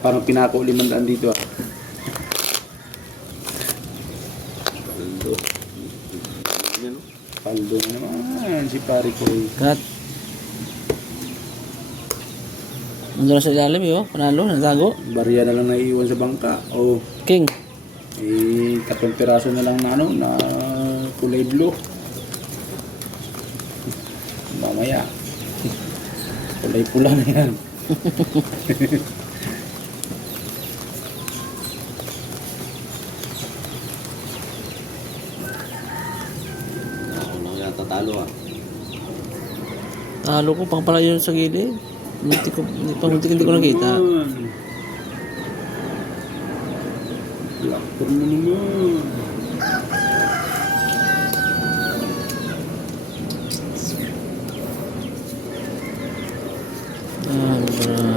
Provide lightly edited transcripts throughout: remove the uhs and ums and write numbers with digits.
Parang pinako 500 dito ah. Paldo. Paldo na naman si pare ko. Kat. Nandun na sa ilalim yun. Panalo, natago. Barya na lang naiiwan sa bangka. Oh, King. eh, 10 piraso na lang na ano, na kulay blue. Mamaya. Kulay pula na yan. Ako lang yata talo ah. Talo ko, pang pala yun sa gilid. Hindi ko nakita. Lakper mo naman. Bravo.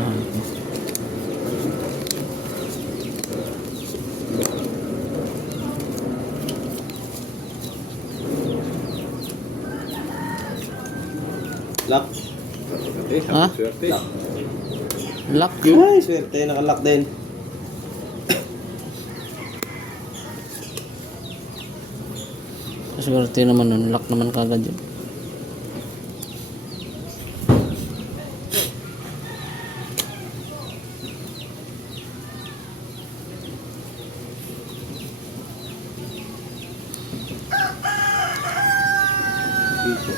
Lock. Ha? Swerte. Lock. Lock. Ay, swerte. Nakalock din. Swerte naman nun. Lock naman kagad yun. Dito.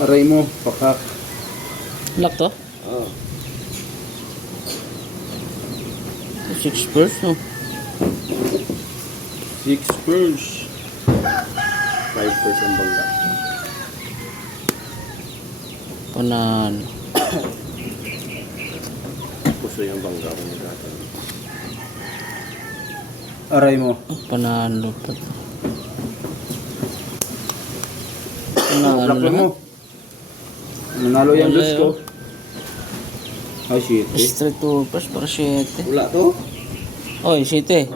Aray mo, pakak. Lock to? Oh. 6 spurs, no? 6 spurs. 5% bangga. Panalo. Puso yung bangga ko yung dati. Aray mo. Panalo pa to. Lakper Panalo mo. lahat. Nanalo yung Wala dos ko. yun. Ay, shit eh. Straight to pass para 7. Wala to? Oy, 7.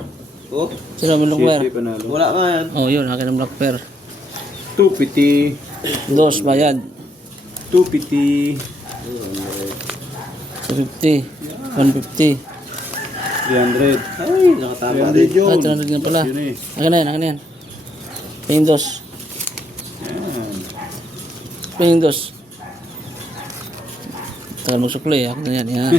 Oh? Sino may lockper? Shit eh, panalo. Wala man. Oh, yun. Akin ang lockper. 250. 2 bayad. 250. 250. 150. 300. Ay, nakatama 300 din. yun. Ah, 300 nga pala. Yun eh. Akin na yan, akin na yan. Paying dos. Yan. Paying dos. Tagal magsukli. Akin na yan. Yan.